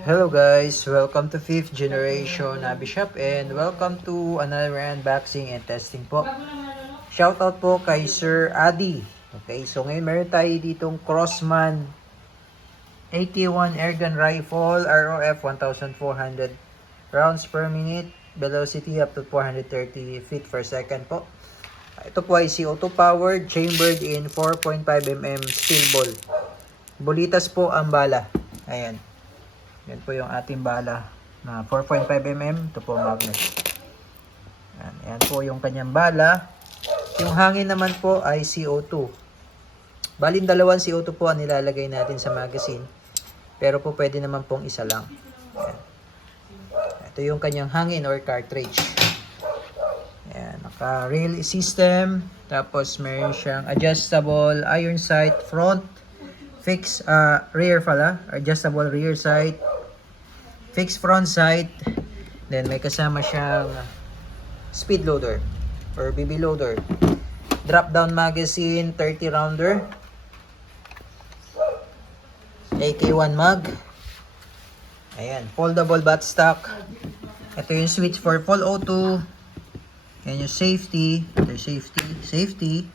Hello guys, welcome to 5th generation Bishop and welcome to another unboxing and testing po. Shoutout po kay Sir Adi. Okay, so ngayon meron tayo ditong Crossman AK-1 airgun rifle ROF 1,400 rounds per minute, velocity up to 430 feet per second po. Ito po ay CO2 powered, chambered in 4.5mm steel ball. Bulitas po ang bala. Ayan. Yan po yung ating bala na 4.5mm. Ito po magnet. Yan po yung kanyang bala. Yung hangin naman po ay CO2. Balin dalawang CO2 po ang nilalagay natin sa magazine. Pero po pwede naman pong isa lang. Yan. Ito yung kanyang hangin or cartridge. Yan. Naka-rail system. Tapos meron siyang adjustable iron sight front. Fixed rear pala. Adjustable rear sight. Fixed front sight. Then may kasama siyang speed loader or BB loader. Drop down magazine 30 rounder. AK-1 mag. Ayan, foldable buttstock. Ito yung switch for full auto. Ayan yung safety. Ito yung safety.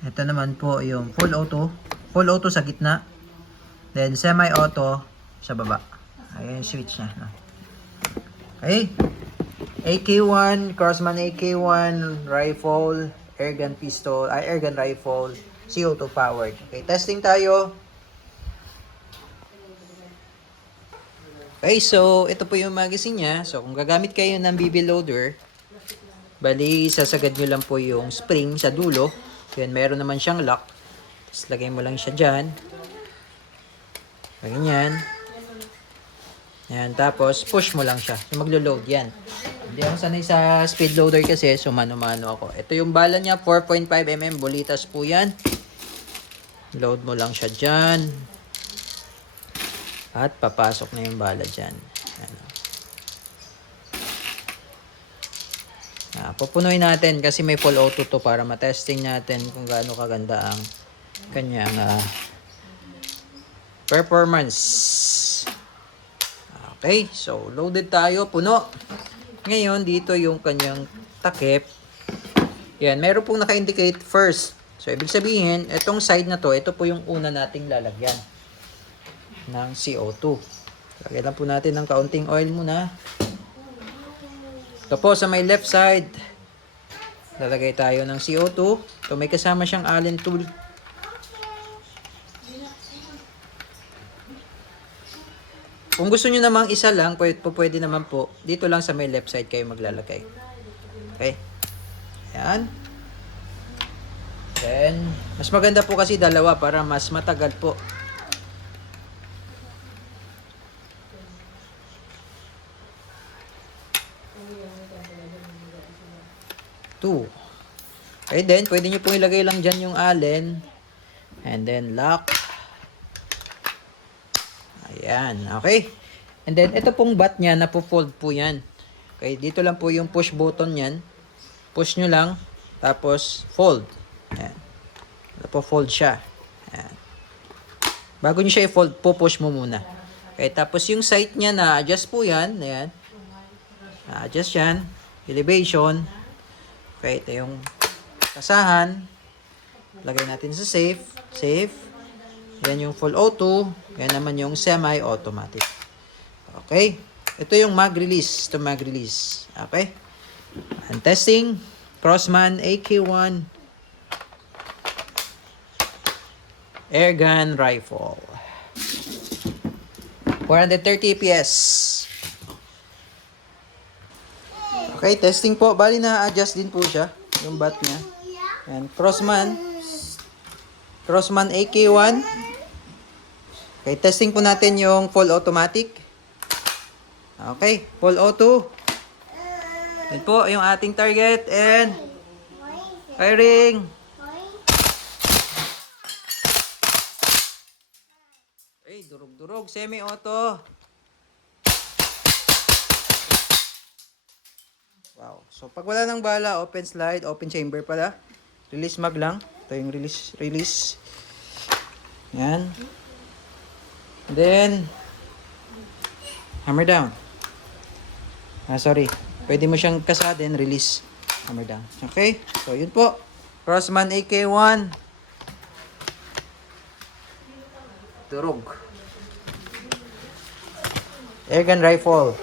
Ito naman po yung full auto. Full auto sa gitna. Then semi-auto sa baba. Ayan yung switch niya. Okay. AK-1, Crossman AK-1 rifle, airgun pistol, airgun rifle, CO2 powered. Okay, testing tayo. Okay, so ito po yung magazine niya. So kung gagamit kayo ng BB loader, bali sasagad nyo lang po yung spring sa dulo. Yan, meron naman siyang lock. Tapos lagay mo lang siya dyan. Ganyan. Yan, tapos push mo lang siya. So maglo-load yan. Hindi ako sanay sa speed loader kasi, so mano-mano ako. Ito yung bala niya, 4.5mm, bulitas po yan. Load mo lang siya dyan. At papasok na yung bala dyan. Pupunuin natin kasi may full auto to para matesting natin kung gaano kaganda ang kanyang performance. Okay, so loaded tayo, puno. Ngayon, dito yung kanyang takip. Yan, meron pong naka-indicate first. So, ibig sabihin, itong side na to, ito po yung una nating lalagyan ng CO2. Lagyan lang po natin ng kaunting oil muna. Ito po, sa may left side, lalagay tayo ng CO2. So, may kasama siyang Allen tool. Kung gusto nyo namang isa lang, pwede naman po. Dito lang sa may left side kayo maglalagay. Okay? Ayan. Then, mas maganda po kasi dalawa para mas matagal po. Two. Okay, then, pwede nyo po ilagay lang dyan yung Allen. And then, lock. Ayan, okay. And then, ito pong bat niya, napo-fold po yan. Okay, dito lang po yung push button yan. Push nyo lang, tapos fold. Ayan. Napo-fold siya. Ayan. Bago nyo siya i-fold, push mo muna. Okay, tapos yung sight niya na-adjust po yan. Ayan. Na-adjust yan. Elevation. Okay, ito yung kasahan. Lagay natin sa safe. Safe. Yan yung full auto. Yan naman yung semi-automatic. Okay. Ito yung mag-release. Ito mag-release. Okay. And testing. Crossman AK-1 airgun rifle. 430 APS. Okay. Testing po. Bali na-adjust din po siya. Yung bat niya. And Crossman AK-1. Okay, testing po natin yung full automatic. Okay, full auto. Yan po yung ating target and firing. Okay, durog-durog, semi-auto. Wow. So, pag wala ng bala, open slide, open chamber pala. Release mag lang. Ito yung release. Yan. Then, Hammer down. Sorry. Pwede mo siyang kasadin, release. Hammer down. Okay? So, yun po. Crossman AK1. Turog. Airgun rifle.